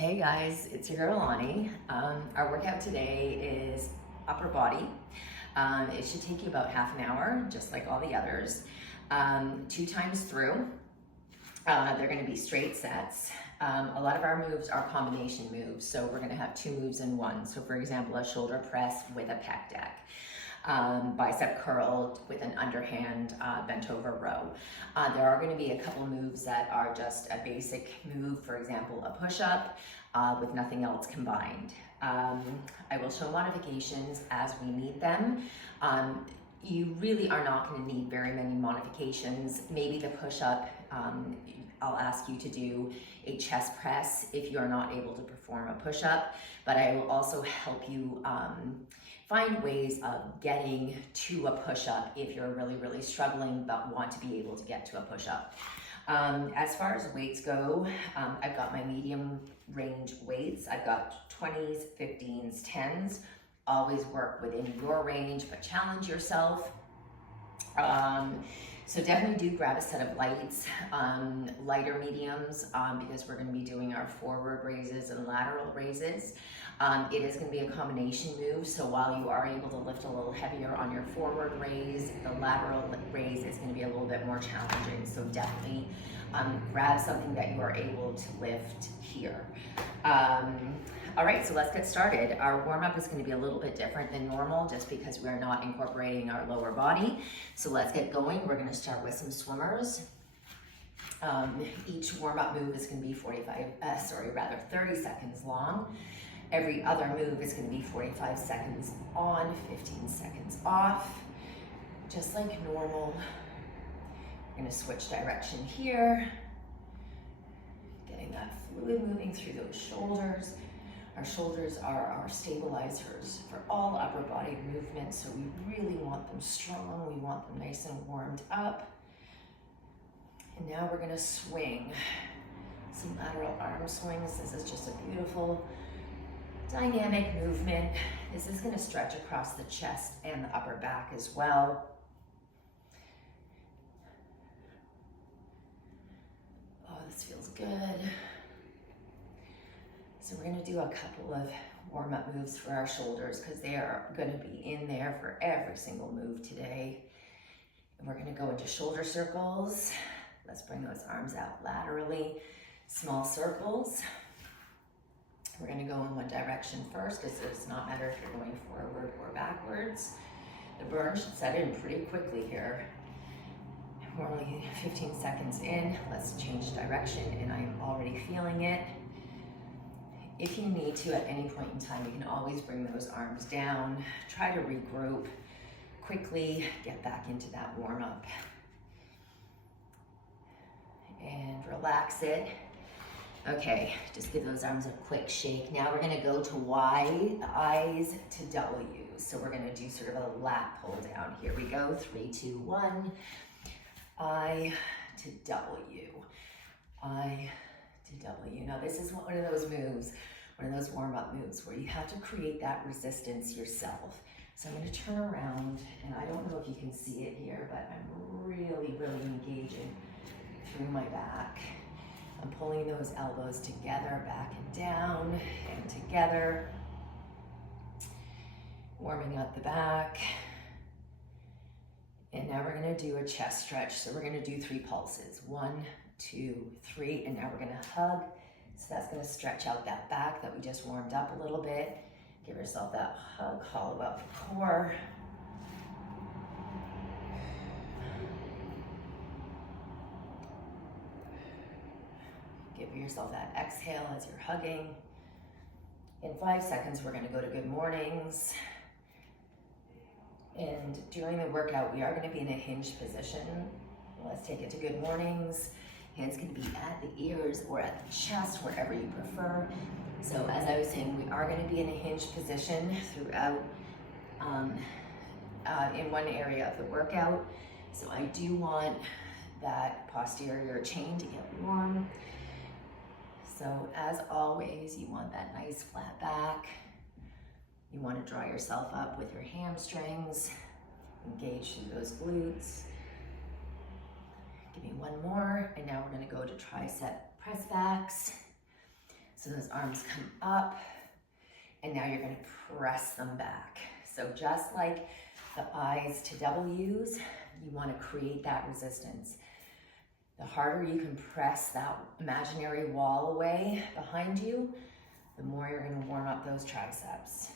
Hey guys, it's your girl Lonnie. Our workout today is upper body. It should take you about half an hour, just like all the others. 2 times through. They're going to be straight sets. A lot of our moves are combination moves, so we're going to have 2 moves in one. So for example, a shoulder press with a pec deck. Bicep curl with an underhand bent over row. There are going to be a couple moves that are just a basic move, for example, a push-up with nothing else combined. I will show modifications as we need them. You really are not going to need very many modifications. Maybe the push-up, I'll ask you to do a chest press if you're not able to perform a push-up, but I will also help you find ways of getting to a push-up if you're really struggling but want to be able to get to a push-up. As far as weights go, I've got my medium range weights. I've got 20s, 15s, 10s. Always work within your range, but challenge yourself. So definitely do grab a set of lights, lighter mediums, because we're going to be doing our forward raises and lateral raises. It is going to be a combination move, so while you are able to lift a little heavier on your forward raise, the lateral raise is going to be a little bit more challenging. So definitely grab something that you are able to lift here. All right, so let's get started. Our warm-up is going to be a little bit different than normal just because we're not incorporating our lower body. So let's get going. We're going to start with some swimmers. Each warm-up move is going to be 30 seconds long. Every other move is going to be 45 seconds on, 15 seconds off, just like normal. We're going to switch direction here, getting that fluid moving through those shoulders. Our shoulders are our stabilizers for all upper body movements, so we really want them strong. We want them nice and warmed up. And now we're going to swing some lateral arm swings. This is just a beautiful dynamic movement. This is going to stretch across the chest and the upper back as well. Oh, this feels good. So we're going to do a couple of warm-up moves for our shoulders because they are going to be in there for every single move today. And we're going to go into shoulder circles. Let's bring those arms out laterally. Small circles. We're going to go in one direction first because it does not matter if you're going forward or backwards. The burn should set in pretty quickly here. We're only 15 seconds in. Let's change direction, and I'm already feeling it. If you need to at any point in time, you can always bring those arms down. Try to regroup quickly, get back into that warm-up. And relax it. Okay, just give those arms a quick shake. Now we're gonna go to Y, I's to W. So we're gonna do sort of a lat pull down. Here we go, 3, 2, 1. I to W, I to W. Now this is one of those moves, one of those warm-up moves where you have to create that resistance yourself. So I'm gonna turn around, and I don't know if you can see it here, but I'm really engaging through my back. I'm pulling those elbows together, back and down, and together. Warming up the back. And now we're gonna do a chest stretch. So we're gonna do 3 pulses. 1, 2, 3, and now we're gonna hug. So that's gonna stretch out that back that we just warmed up a little bit. Give yourself that hug, hollow out the core. Give yourself that exhale as you're hugging. In 5 seconds, we're gonna go to good mornings. And during the workout, we are gonna be in a hinged position. Let's take it to good mornings. Hands can be at the ears or at the chest, wherever you prefer. So as I was saying, we are gonna be in a hinged position throughout in one area of the workout. So I do want that posterior chain to get warm. So as always, you want that nice flat back. You want to draw yourself up with your hamstrings. Engage through those glutes. Give me one more, and now we're going to go to tricep press backs. So those arms come up, and now you're gonna press them back. So just like the I's to W's, you wanna create that resistance. The harder you can press that imaginary wall away behind you, the more you're gonna warm up those triceps.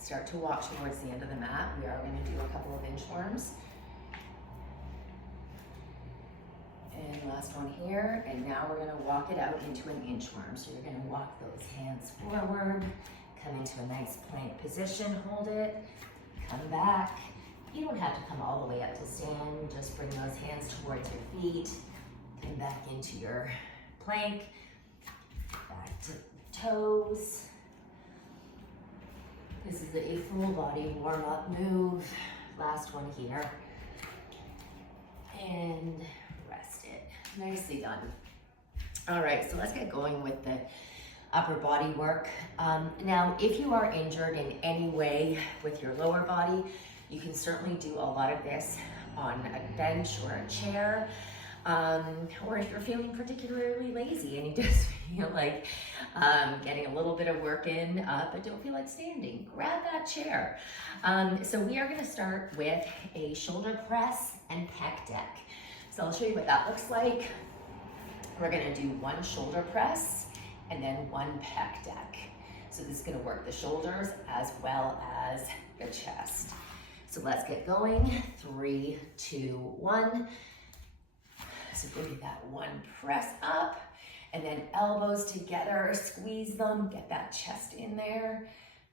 Start to walk towards the end of the mat. We are gonna do a couple of inchworms. And last one here, and now we're gonna walk it out into an inchworm. So you're gonna walk those hands forward, come into a nice plank position, hold it, come back. You don't have to come all the way up to stand, just bring those hands towards your feet, come back into your plank, back to toes. This is a full body warm up move. Last one here. And rest it. Nicely done. All right, so let's get going with the upper body work. Now, if you are injured in any way with your lower body, you can certainly do a lot of this on a bench or a chair. Or if you're feeling particularly lazy and you just feel like getting a little bit of work in, but don't feel like standing, grab that chair. So we are gonna start with a shoulder press and pec deck. So I'll show you what that looks like. We're gonna do one shoulder press and then one pec deck. So this is gonna work the shoulders as well as the chest. So let's get going. 3, 2, 1. So bring that one press up and then elbows together, squeeze them, get that chest in there.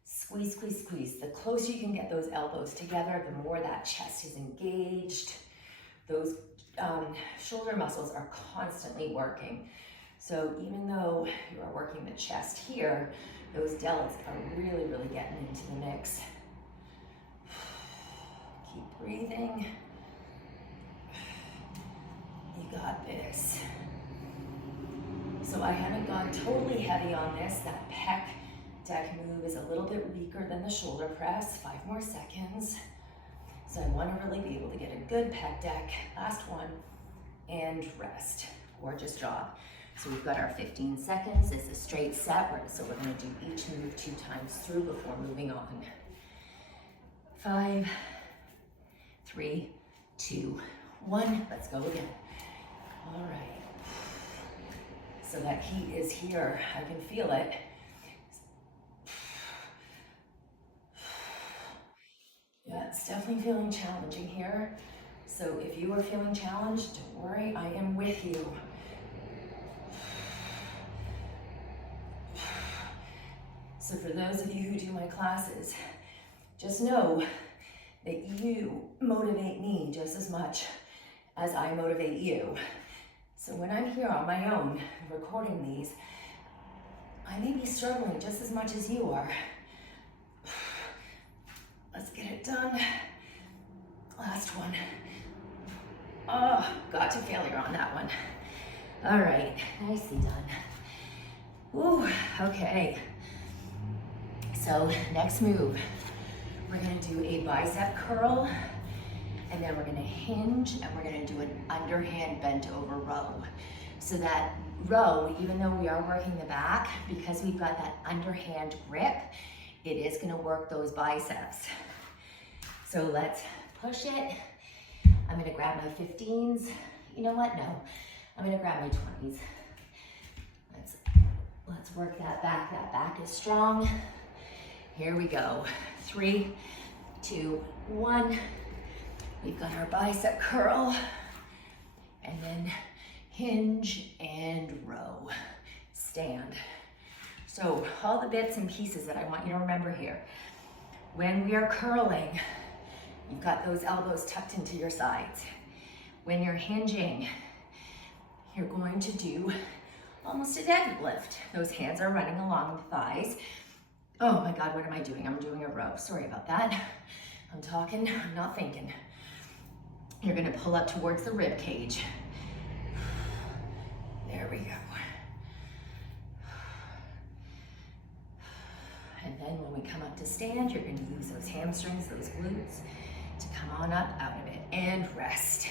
Squeeze, squeeze, squeeze. The closer you can get those elbows together, the more that chest is engaged. Those shoulder muscles are constantly working. So even though you are working the chest here, those delts are really, really getting into the mix. Keep breathing. You got this. So I haven't gone totally heavy on this. That pec deck move is a little bit weaker than the shoulder press. 5 more seconds. So I want to really be able to get a good pec deck. Last one, and rest. Gorgeous job. So we've got our 15 seconds. It's a straight set, so we're going to do each move 2 times through before moving on. 5, 3, 2, 1. Let's go again. All right. So that heat is here. I can feel it. Yeah, it's definitely feeling challenging here. So if you are feeling challenged, don't worry, I am with you. So for those of you who do my classes, just know that you motivate me just as much as I motivate you. So when I'm here on my own recording these, I may be struggling just as much as you are. Let's get it done. Last one. Oh, got to failure on that one. All right, nicely done. Ooh, okay. So next move, we're gonna do a bicep curl, and then we're gonna hinge, and we're gonna do an underhand bent over row. So that row, even though we are working the back, because we've got that underhand grip, it is gonna work those biceps. So let's push it. I'm gonna grab my 15s. You know what? No, I'm gonna grab my 20s. Let's work that back. That back is strong. Here we go. 3, 2, 1. We've got our bicep curl, and then hinge and row. Stand. So all the bits and pieces that I want you to remember here. When we are curling, you've got those elbows tucked into your sides. When you're hinging, you're going to do almost a deadlift. Those hands are running along the thighs. Oh my God, what am I doing? I'm doing a row. Sorry about that. I'm talking, I'm not thinking. You're gonna pull up towards the rib cage. There we go. And then when we come up to stand, you're gonna use those hamstrings, those glutes, to come on up out of it and rest.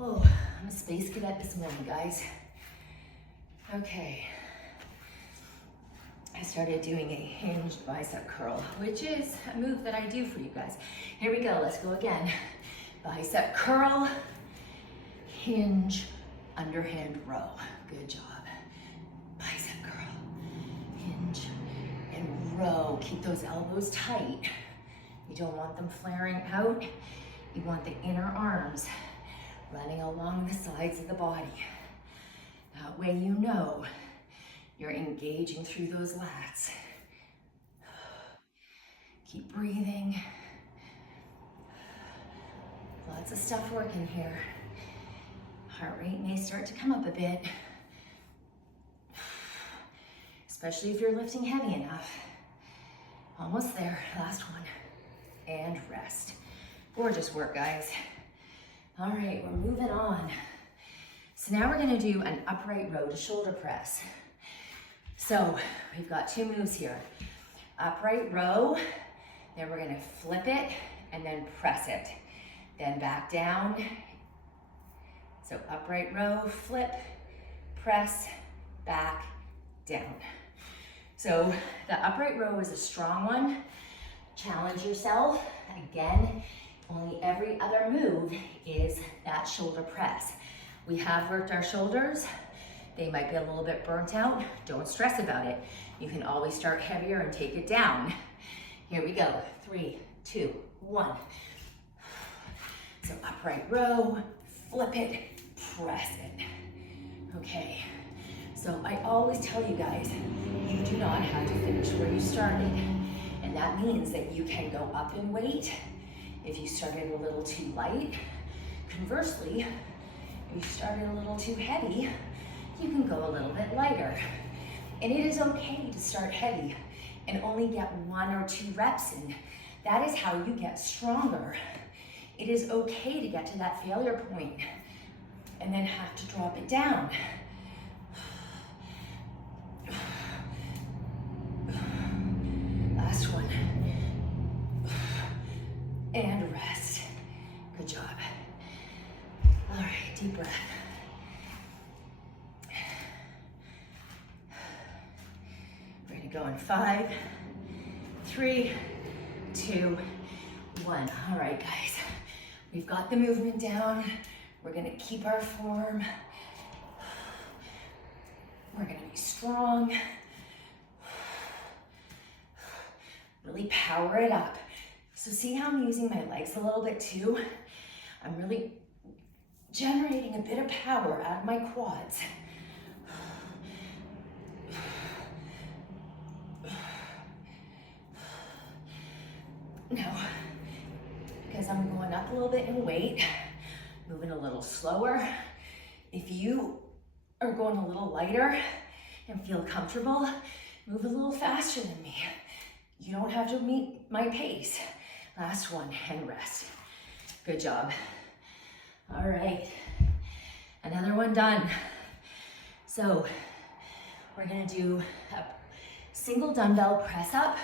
Oh, I'm a space cadet this morning, guys. Okay, I started doing a hinged bicep curl, which is a move that I do for you guys. Here we go, let's go again. Bicep curl, hinge, underhand row. Good job. Bicep curl, hinge, and row. Keep those elbows tight. You don't want them flaring out. You want the inner arms running along the sides of the body. That way you know you're engaging through those lats. Keep breathing. Lots of stuff working here. Heart rate may start to come up a bit, especially if you're lifting heavy enough. Almost there, last one. And rest. Gorgeous work, guys. All right, we're moving on. So now we're gonna do an upright row to shoulder press. So we've got two moves here. Upright row, then we're gonna flip it and then press it. Then back down. So upright row, flip, press, back, down. So the upright row is a strong one. Challenge yourself. Again, only every other move is that shoulder press. We have worked our shoulders. They might be a little bit burnt out. Don't stress about it. You can always start heavier and take it down. Here we go. 3, 2, 1. So upright row, flip it, press it. Okay. So I always tell you guys, you do not have to finish where you started. And that means that you can go up in weight if you started a little too light. Conversely, if you started a little too heavy, you can go a little bit lighter. And it is okay to start heavy and only get 1 or 2 reps in. That is how you get stronger. It is okay to get to that failure point and then have to drop it down. Last one. And rest. Good job. All right, deep breath. We're gonna go in 5, 3, 2, 1. All right, guys. We've got the movement down. We're gonna keep our form. We're gonna be strong. Really power it up. So see how I'm using my legs a little bit too? I'm really generating a bit of power out of my quads. Now, because I'm going up a little bit in weight, moving a little slower. If you are going a little lighter and feel comfortable, move a little faster than me. You don't have to meet my pace. Last one, and rest. Good job. All right, another one done. So we're gonna do a single dumbbell press up.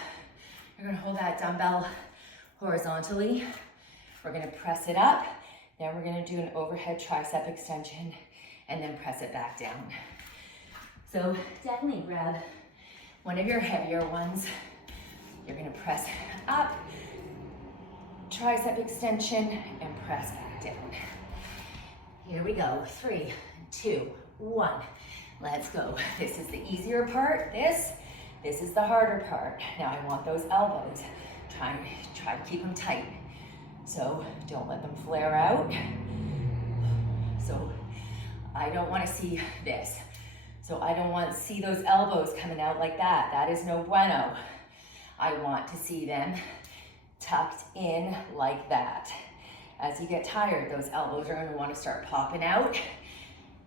You're gonna hold that dumbbell horizontally. We're gonna press it up. Then we're gonna do an overhead tricep extension and then press it back down. So definitely grab one of your heavier ones. You're gonna press up, tricep extension, and press back down. Here we go, 3, 2, 1. Let's go. This is the easier part. This is the harder part. Now I want those elbows. Try to keep them tight. So don't let them flare out. So I don't want to see this. So I don't want to see those elbows coming out like that. That is no bueno. I want to see them tucked in like that. As you get tired, those elbows are going to want to start popping out.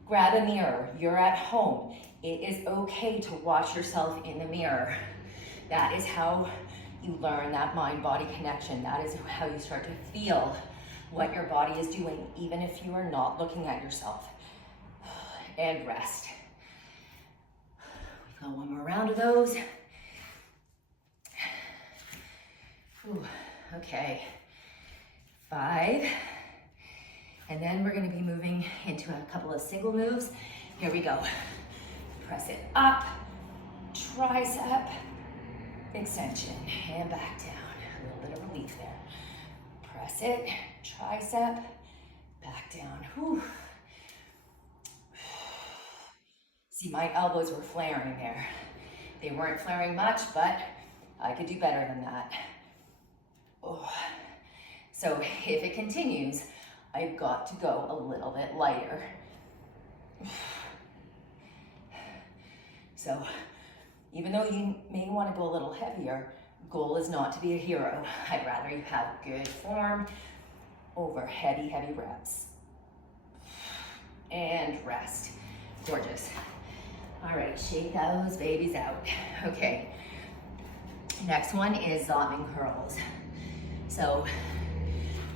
Grab a mirror. You're at home. It is okay to watch yourself in the mirror. That is how you learn that mind-body connection. That is how you start to feel what your body is doing, even if you are not looking at yourself. And rest. We've got one more round of those. Ooh, okay. 5. And then we're going to be moving into a couple of single moves. Here we go. Press it up, tricep extension and back down. A little bit of relief there. Press it, tricep, back down. Whew. See, my elbows were flaring there. They weren't flaring much, but I could do better than that. Oh. So if it continues, I've got to go a little bit lighter. So even though you may want to go a little heavier, goal is not to be a hero. I'd rather you have good form over heavy, heavy reps. And rest. Gorgeous. All right, shake those babies out. Okay, next one is Zottman curls. So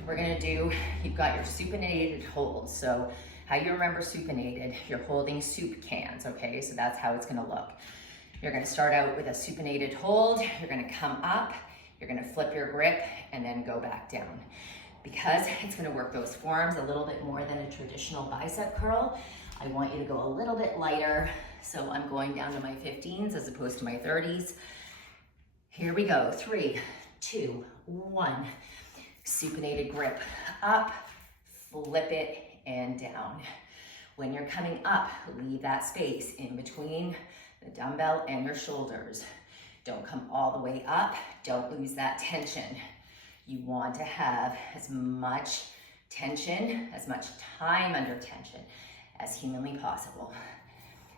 we're gonna do, you've got your supinated holds. So how you remember supinated, you're holding soup cans, okay? So that's how it's gonna look. You're gonna start out with a supinated hold, you're gonna come up, you're gonna flip your grip, and then go back down. Because it's gonna work those forearms a little bit more than a traditional bicep curl, I want you to go a little bit lighter. So I'm going down to my 15s as opposed to my 30s. Here we go, 3, 2, 1. Supinated grip, up, flip it, and down. When you're coming up, leave that space in between the dumbbell and your shoulders. Don't come all the way up, don't lose that tension. You want to have as much tension, as much time under tension as humanly possible.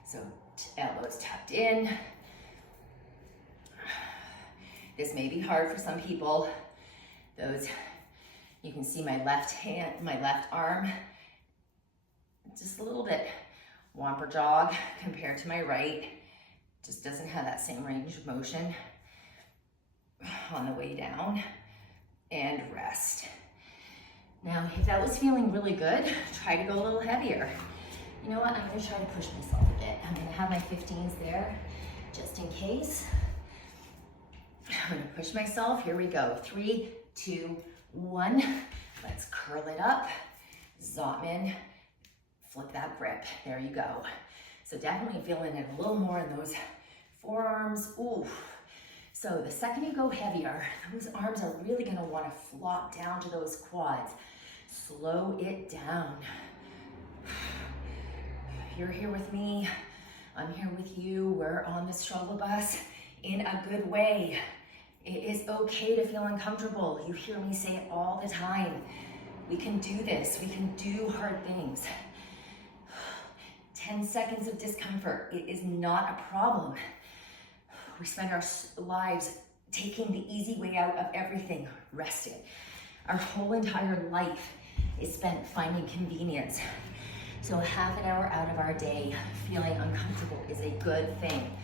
So elbows tucked in. This may be hard for some people. You can see my left hand, my left arm, just a little bit whomper jog compared to my right. Just doesn't have that same range of motion. On the way down, and rest. Now, if that was feeling really good, try to go a little heavier. You know what, I'm gonna try to push myself a bit. I'm gonna have my 15s there, just in case. I'm gonna push myself, here we go. 3, 2, 1. Let's curl it up. Zottman, flip that grip, there you go. So definitely feeling it a little more in those forearms, ooh. So the second you go heavier, those arms are really gonna wanna flop down to those quads. Slow it down. You're here with me, I'm here with you. We're on the struggle bus in a good way. It is okay to feel uncomfortable. You hear me say it all the time. We can do this, we can do hard things. 10 seconds of discomfort, it is not a problem. We spend our lives taking the easy way out of everything, rested. Our whole entire life is spent finding convenience. So half an hour out of our day feeling uncomfortable is a good thing.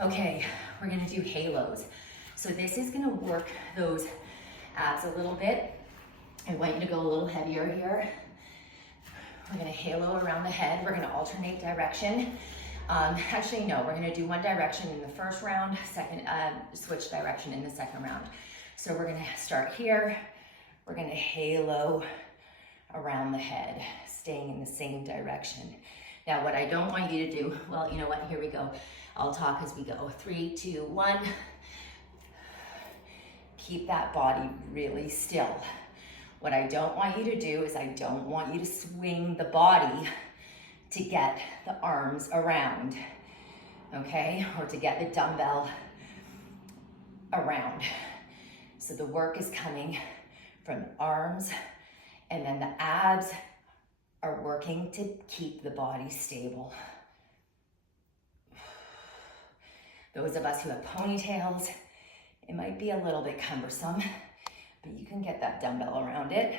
Okay, we're gonna do halos. So this is gonna work those abs a little bit. I want you to go a little heavier here. We're gonna halo around the head. We're gonna alternate direction. Actually, no, we're gonna do one direction in the first round, switch direction in the second round. So we're gonna start here. We're gonna halo around the head, staying in the same direction. Now, what I don't want you to do, well, you know what, here we go. I'll talk as we go. 3, 2, 1. Keep that body really still. What I don't want you to do is I don't want you to swing the body to get the arms around, okay? Or to get the dumbbell around. So the work is coming from the arms, and then the abs are working to keep the body stable. Those of us who have ponytails, it might be a little bit cumbersome, but you can get that dumbbell around it.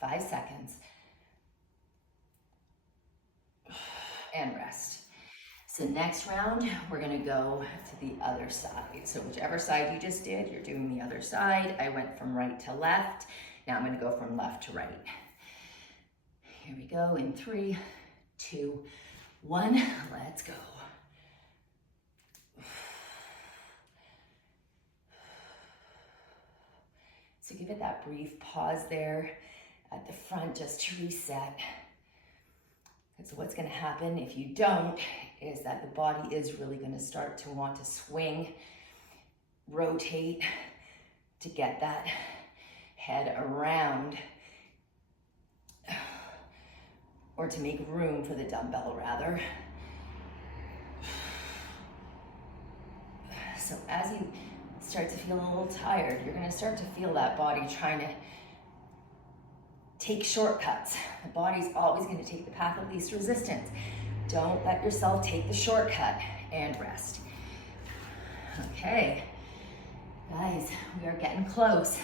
5 seconds. And rest. So next round, we're gonna go to the other side. So whichever side you just did, you're doing the other side. I went from right to left. Now I'm gonna go from left to right. Here we go in 3, 2, 1, let's go. So give it that brief pause there at the front just to reset. Because what's gonna happen if you don't is that the body is really gonna start to want to swing, rotate to get that head around, or to make room for the dumbbell rather. So as you start to feel a little tired, you're gonna start to feel that body trying to take shortcuts. The body's always gonna take the path of least resistance. Don't let yourself take the shortcut, and rest. Okay, guys, we are getting close.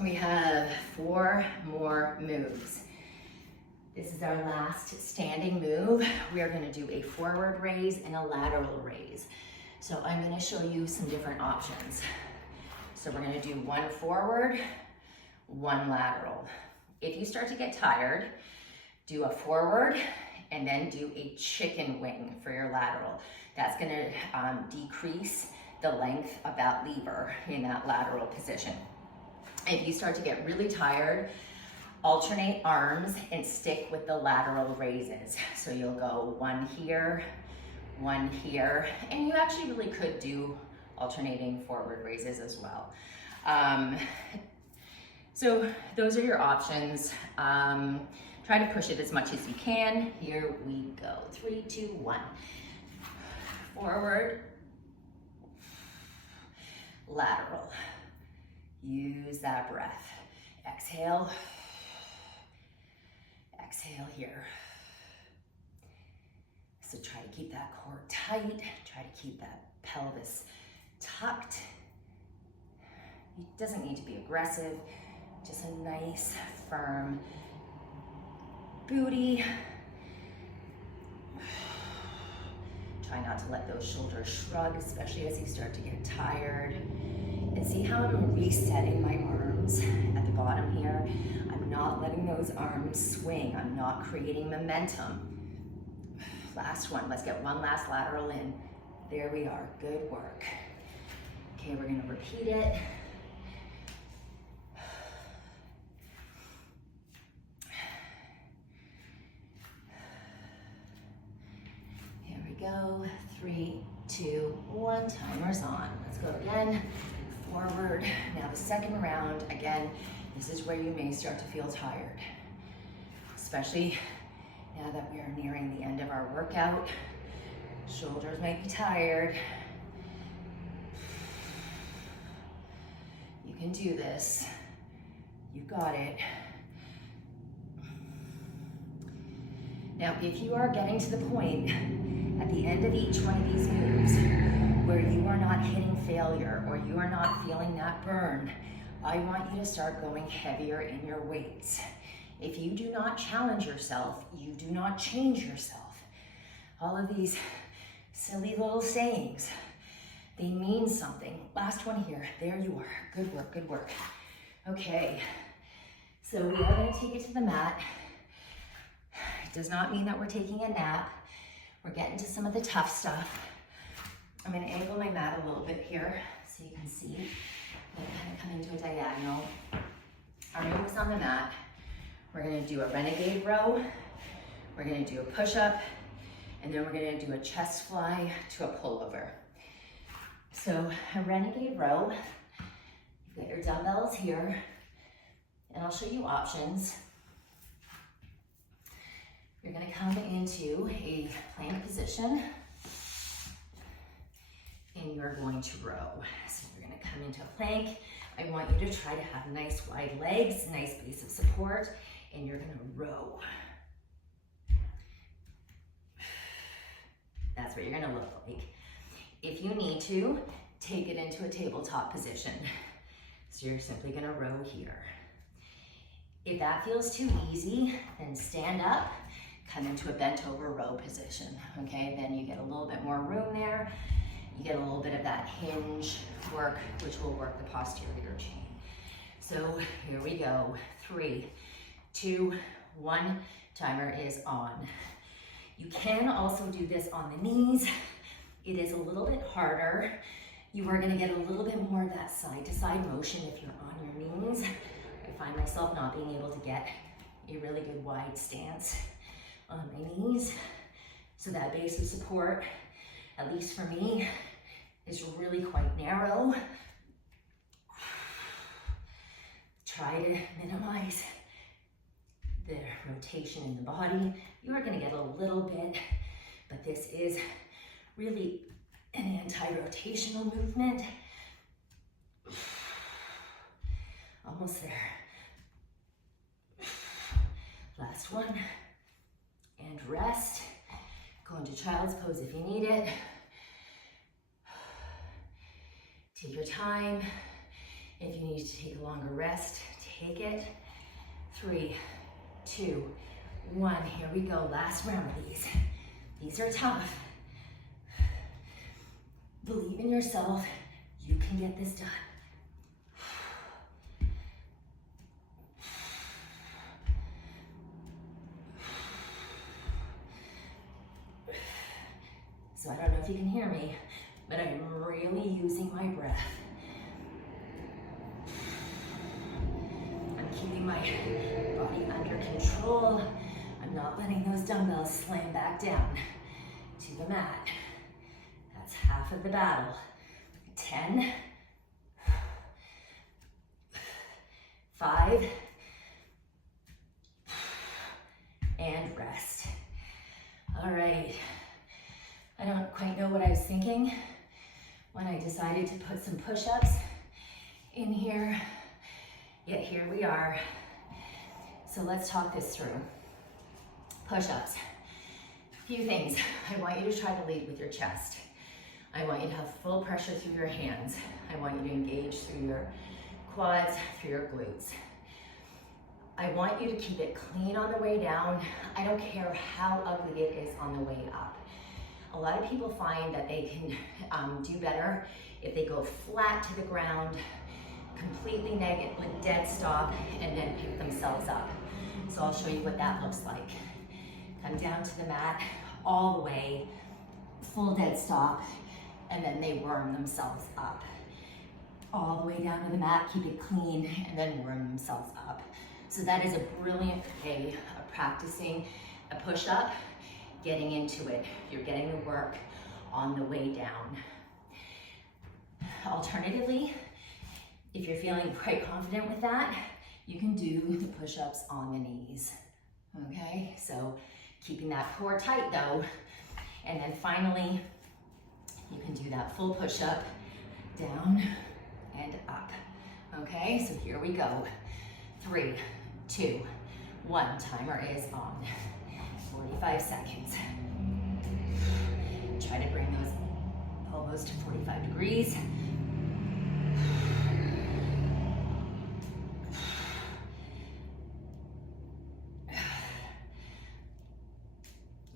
We have 4 more moves. This is our last standing move. We are gonna do a forward raise and a lateral raise. So I'm gonna show you some different options. So we're gonna do 1 forward, 1 lateral. If you start to get tired, do a forward and then do a chicken wing for your lateral. That's gonna decrease the length of that lever in that lateral position. If you start to get really tired, alternate arms and stick with the lateral raises. So you'll go 1 here, 1 here, and you actually really could do alternating forward raises as well. So those are your options. Try to push it as much as you can. Here we go. 3, 2, 1. Forward, lateral. Use that breath. Exhale. Exhale here. So try to keep that core tight. Try to keep that pelvis tucked. It doesn't need to be aggressive. Just a nice, firm booty. Try not to let those shoulders shrug, especially as you start to get tired. And see how I'm resetting my arms at the bottom here. I'm not letting those arms swing. I'm not creating momentum. Last one, let's get 1 last lateral in. There we are, good work. Okay, we're gonna repeat it. Here we go, 3, 2, 1, timer's on. Let's go again, forward. Now the second round, again, this is where you may start to feel tired, especially now that we are nearing the end of our workout. Shoulders might be tired. You can do this. You got it. Now, if you are getting to the point at the end of each one of these moves where you are not hitting failure or you are not feeling that burn, I want you to start going heavier in your weights. If you do not challenge yourself, you do not change yourself. All of these silly little sayings, they mean something. Last one here, there you are. Good work, good work. Okay, so we are gonna take it to the mat. It does not mean that we're taking a nap. We're getting to some of the tough stuff. I'm gonna angle my mat a little bit here so you can see. I'm gonna kind of come into a diagonal. Our moves on the mat. We're gonna do a renegade row, we're gonna do a push-up, and then we're gonna do a chest fly to a pullover. So a renegade row, you've got your dumbbells here, and I'll show you options. You're gonna come into a plank position, and you're going to row. So you're gonna come into a plank. I want you to try to have nice wide legs, nice base of support, and you're gonna row. That's what you're gonna look like. If you need to, take it into a tabletop position. So you're simply gonna row here. If that feels too easy, then stand up, come into a bent over row position, okay? Then you get a little bit more room there. You get a little bit of that hinge work, which will work the posterior chain. So here we go, 3, 2, 1, timer is on. You can also do this on the knees. It is a little bit harder. You are gonna get a little bit more of that side to side motion if you're on your knees. I find myself not being able to get a really good wide stance on my knees. So that base of support, at least for me, is really quite narrow. Try to minimize the rotation in the body. You are gonna get a little bit, but this is really an anti-rotational movement. Almost there. Last one. And rest. Go into child's pose if you need it. Take your time. If you need to take a longer rest, take it. 3, 2, 1. Here we go. Last round of these. These are tough. Believe in yourself. You can get this done. So I don't know if you can hear me, but I'm really using my breath. I'm keeping my body under control. I'm not letting those dumbbells slam back down to the mat. That's half of the battle. 10, 5, and rest. All right. I don't quite know what I was thinking when I decided to put some push-ups in here, yet here we are. So let's talk this through. Push-ups. Few things. I want you to try to lead with your chest. I want you to have full pressure through your hands. I want you to engage through your quads, through your glutes. I want you to keep it clean on the way down. I don't care how ugly it is on the way up. A lot of people find that they can do better if they go flat to the ground, completely negative, with dead stop, and then pick themselves up. So I'll show you what that looks like. Come down to the mat, all the way, full dead stop, and then they worm themselves up. All the way down to the mat, keep it clean, and then worm themselves up. So that is a brilliant way of practicing a push-up, getting into it. You're getting the work on the way down. Alternatively, if you're feeling quite confident with that, you can do the push-ups on the knees, okay? So keeping that core tight though, and then finally, you can do that full push-up, down and up, okay? So here we go. 3, 2, 1, timer is on. 45 seconds. Try to bring those elbows to 45 degrees.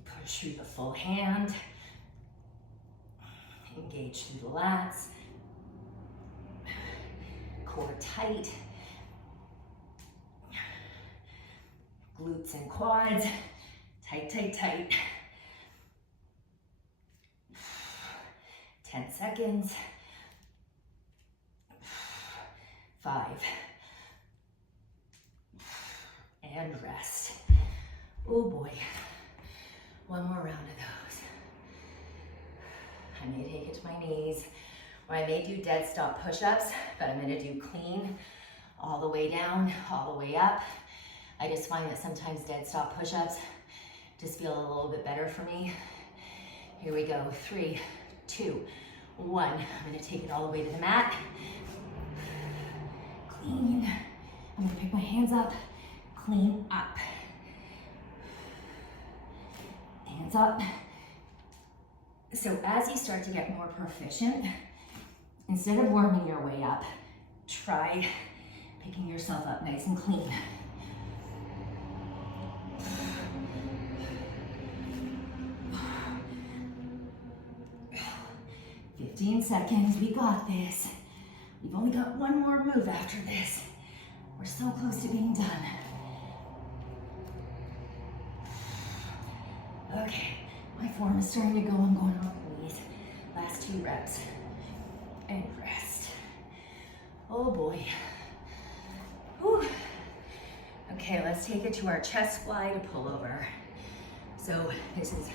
Push through the full hand. Engage through the lats. Core tight. Glutes and quads. Tight, tight, tight. 10 seconds. 5. And rest. Oh boy. One more round of those. I may take it to my knees, or I may do dead stop push-ups, but I'm gonna do clean all the way down, all the way up. I just find that sometimes dead stop push-ups just feel a little bit better for me. Here we go. 3, 2, 1. I'm gonna take it all the way to the mat. Clean. I'm gonna pick my hands up. Clean up. Hands up. So as you start to get more proficient, instead of warming your way up, try picking yourself up nice and clean. 15 seconds, we got this. We've only got one more move after this. We're so close to being done. Okay, my form is starting to go. I'm going on the knees. Last 2 reps. And rest. Oh boy. Whew. Okay, let's take it to our chest fly to pull over. So this is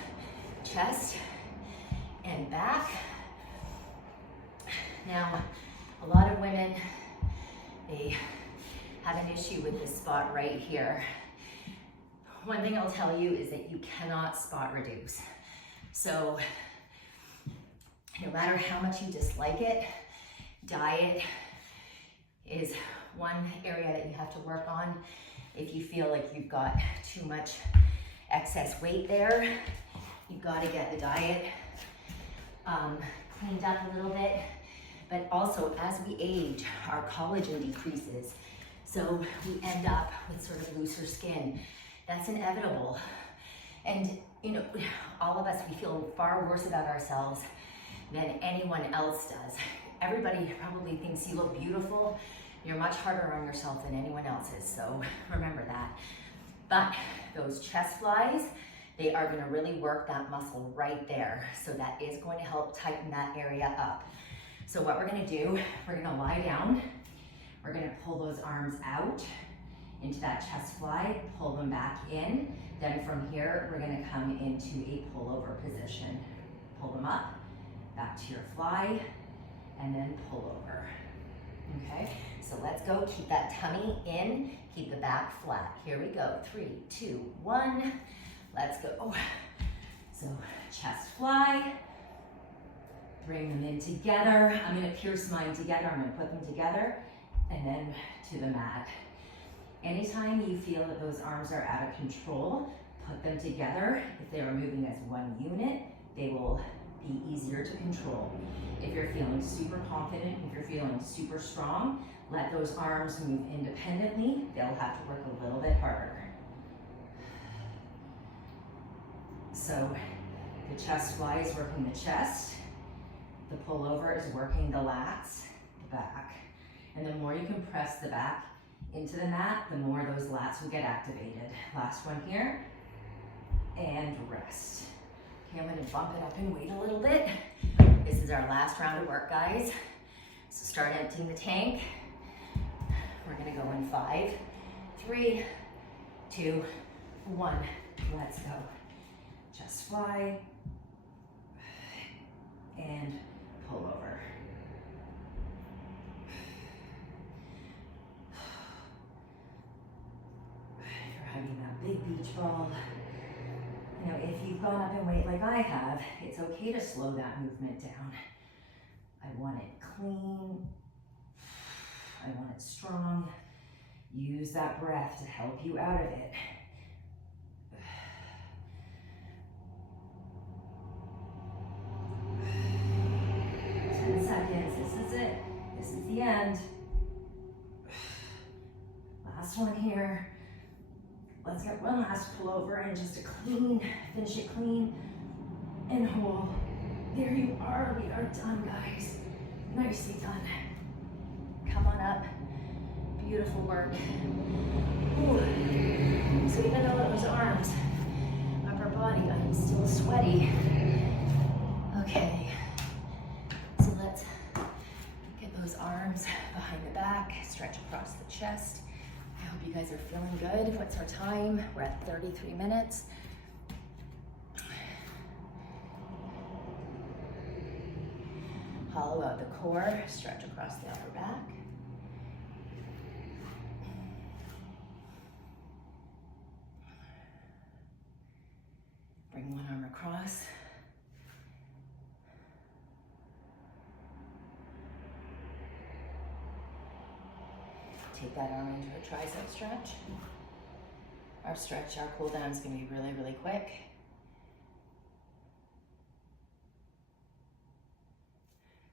chest and back. Now, a lot of women, they have an issue with this spot right here. One thing I'll tell you is that you cannot spot reduce. So no matter how much you dislike it, diet is one area that you have to work on. If you feel like you've got too much excess weight there, you've got to get the diet cleaned up a little bit. But also, as we age, our collagen decreases. So we end up with sort of looser skin. That's inevitable. And you know, all of us, we feel far worse about ourselves than anyone else does. Everybody probably thinks you look beautiful. You're much harder on yourself than anyone else is, so remember that. But those chest flies, they are gonna really work that muscle right there. So that is going to help tighten that area up. So what we're gonna do, we're gonna lie down. We're gonna pull those arms out into that chest fly, pull them back in. Then from here, we're gonna come into a pullover position. Pull them up, back to your fly, and then pull over. Okay, so let's go. Keep that tummy in, keep the back flat. Here we go, 3, 2, 1. Let's go. So chest fly, bring them in together. I'm gonna pierce mine together. I'm gonna put them together and then to the mat. Anytime you feel that those arms are out of control, put them together. If they are moving as one unit, they will be easier to control. If you're feeling super confident, if you're feeling super strong, let those arms move independently. They'll have to work a little bit harder. So the chest fly is working the chest. The pullover is working the lats, the back. And the more you can press the back into the mat, the more those lats will get activated. Last one here, and rest. Okay, I'm gonna bump it up in weight a little bit. This is our last round of work, guys. So start emptying the tank. We're gonna go in 5, 3, 2, 1. Let's go. Chest fly, and pull over. You're hugging that big beach ball. You know, if you've gone up in weight like I have, it's okay to slow that movement down. I want it clean. I want it strong. Use that breath to help you out of it. 10 seconds, this is it. This is the end. Last one here. Let's get one last pullover and just a clean, finish it clean and whole. There you are, we are done, guys. Nicely done. Come on up, beautiful work. Ooh. So even though those arms, upper body, I'm still sweaty. Okay, so let's get those arms behind the back, stretch across the chest. I hope you guys are feeling good. What's our time? We're at 33 minutes. Hollow out the core, stretch across the upper back. Bring one arm across. Take that arm into a tricep stretch. Our cool down is going to be really, really quick.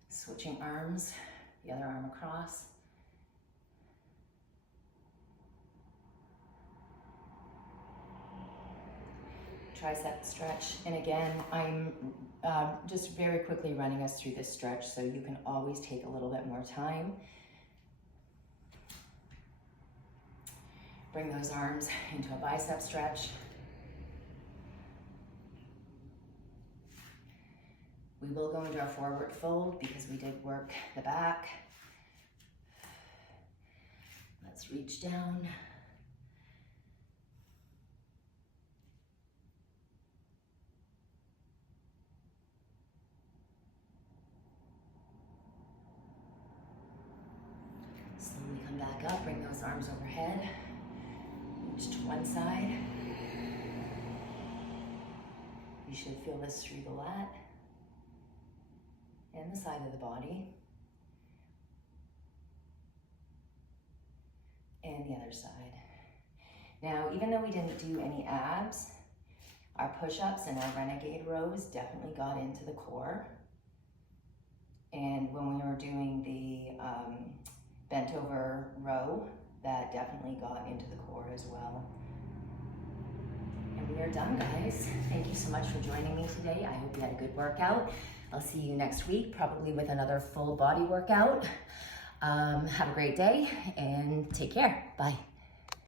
Switching arms, the other arm across. Tricep stretch. And again, I'm just very quickly running us through this stretch, so you can always take a little bit more time. Bring those arms into a bicep stretch. We will go into our forward fold because we did work the back. Let's reach down. back up, bring those arms overhead. Reach to one side. You should feel this through the lat and the side of the body. And the other side. Now, even though we didn't do any abs, our push-ups and our renegade rows definitely got into the core. And when we were doing the bent over row, that definitely got into the core as well. And we are done, guys. Thank you so much for joining me today. I hope you had a good workout. I'll see you next week, probably with another full body workout. Have a great day and take care. Bye.